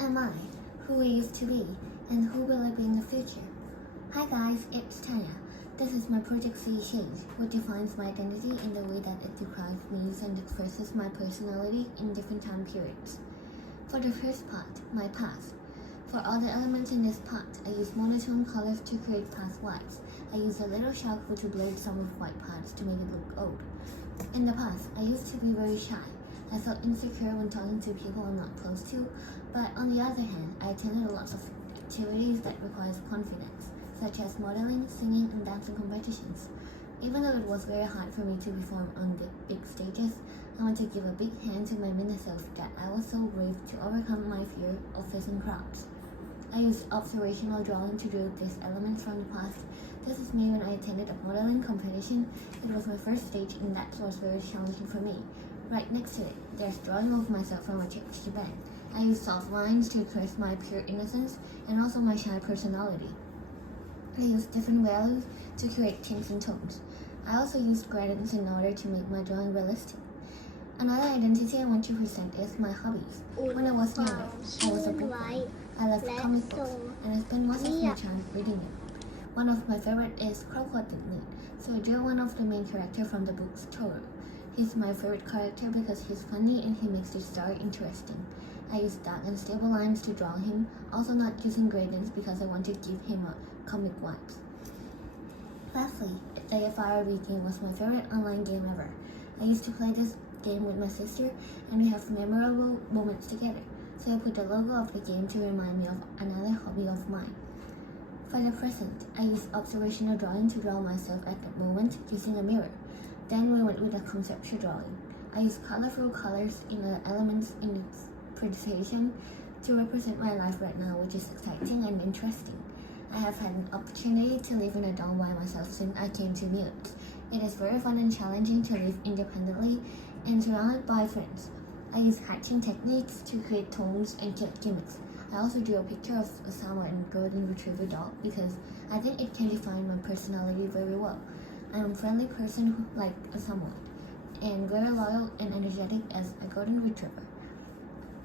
am I? Who I used to be? And who will I be in the future? Hi guys, it's Thanya. This is my Project C change, which defines my identity in the way that it describes me and expresses my personality in different time periods. For the first part, my past. For all the elements in this part, I use monotone colors to create past vibes. I use a little charcoal to blend some of white parts to make it look old. In the past, I used to be very shy. I felt insecure when talking to people I'm not close to, but on the other hand, I attended lots of activities that requires confidence, such as modeling, singing, and dancing competitions. Even though it was very hard for me to perform on the big stages, I want to give a big hand to my mini self that I was so brave to overcome my fear of facing crowds. I used observational drawing to draw these elements from the past. This is me when I attended a modeling competition. It was my first stage and that was very challenging for me. Right next to it, there's drawing of myself from a trip to Japan. I used soft lines to express my pure innocence and also my shy personality. I used different values to create tints and tones. I also used gradients in order to make my drawing realistic. Another identity I want to present is my hobbies. When I was younger, I was a bookworm. I loved comic books, and I spent most of my time reading them. One of my favorite is Crocodile Technique, so I drew one of the main characters from the book's Toro. He's my favorite character because he's funny and he makes the story interesting. I use dark and stable lines to draw him, also not using gradients because I want to give him a comic vibes. Lastly, the AFRV game was my favorite online game ever. I used to play this game with my sister and we have memorable moments together, so I put the logo of the game to remind me of another hobby of mine. For the present, I use observational drawing to draw myself at the moment using a mirror. Then we went with a conceptual drawing. I use colorful colors in the elements in its presentation to represent my life right now, which is exciting and interesting. I have had an opportunity to live in a dorm by myself since I came to New York. It is very fun and challenging to live independently and surrounded by friends. I use hatching techniques to create tones and cute gimmicks. I also drew a picture of a Samoa and golden retriever dog because I think it can define my personality very well. I'm a friendly person like a Samoa, and very loyal and energetic as a golden retriever.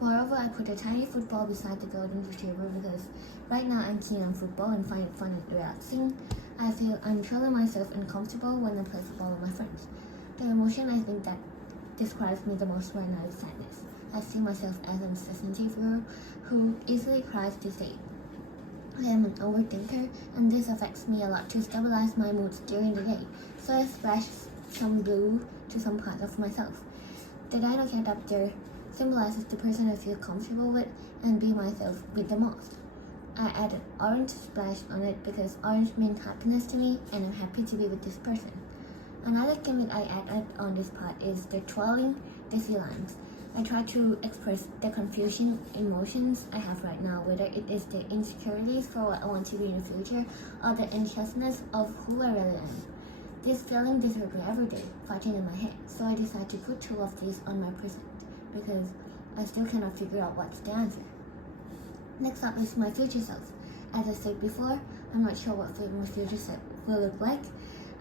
Moreover, I put a tiny football beside the golden retriever because right now I'm keen on football and find it fun and relaxing. I feel I'm truly myself and comfortable when I play football with my friends. The emotion I think that describes me the most right now is sadness. I see myself as a sensitive girl who easily cries to sleep. I am an overthinker and this affects me a lot to stabilize my moods during the day, so I splash some blue to some parts of myself. The dino cat up there symbolizes the person I feel comfortable with and be myself with the most. I added orange splash on it because orange means happiness to me and I'm happy to be with this person. Another gimmick I added on this part is the twirling dizzy lines. I try to express the confusion emotions I have right now, whether it is the insecurities for what I want to be in the future or the anxiousness of who I really am. This feeling disappears every day, fighting in my head, so I decided to put two of these on my present because I still cannot figure out what's the answer. Next up is my future self. As I said before, I'm not sure what my future self will look like.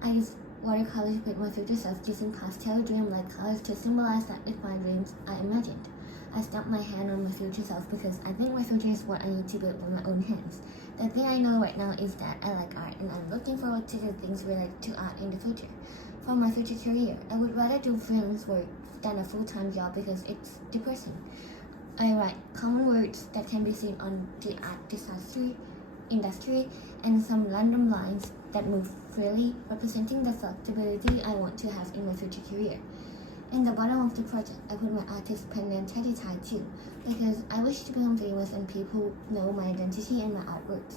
I use watercolors with my future self using pastel dreamlike colors to symbolize that with my dreams I imagined. I stamped my hand on my future self because I think my future is what I need to build with my own hands. The thing I know right now is that I like art and I'm looking forward to do things related to art in the future. For my future career, I would rather do freelance work than a full-time job because it's depressing. I write common words that can be seen on the art industry and some random lines that move freely, representing the flexibility I want to have in my future career. In the bottom of the project, I put my artist pen and teddy tie too, because I wish to become famous and people know my identity and my artworks.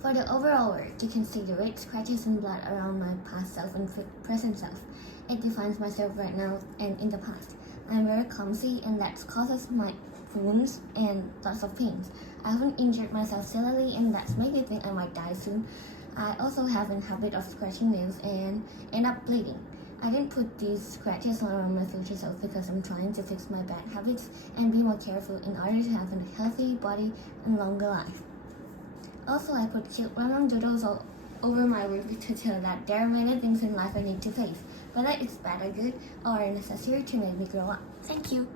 For the overall work, you can see the red scratches and blood around my past self and present self. It defines myself right now and in the past. I'm very clumsy and that causes my wounds and lots of pains. I haven't injured myself sillily and that's made me think I might die soon. I also have a habit of scratching nails and end up bleeding. I didn't put these scratches around my future self because I'm trying to fix my bad habits and be more careful in order to have a healthy body and longer life. Also, I put cute random doodles all over my work to tell that there are many things in life I need to face, whether it's bad or good or necessary to make me grow up. Thank you.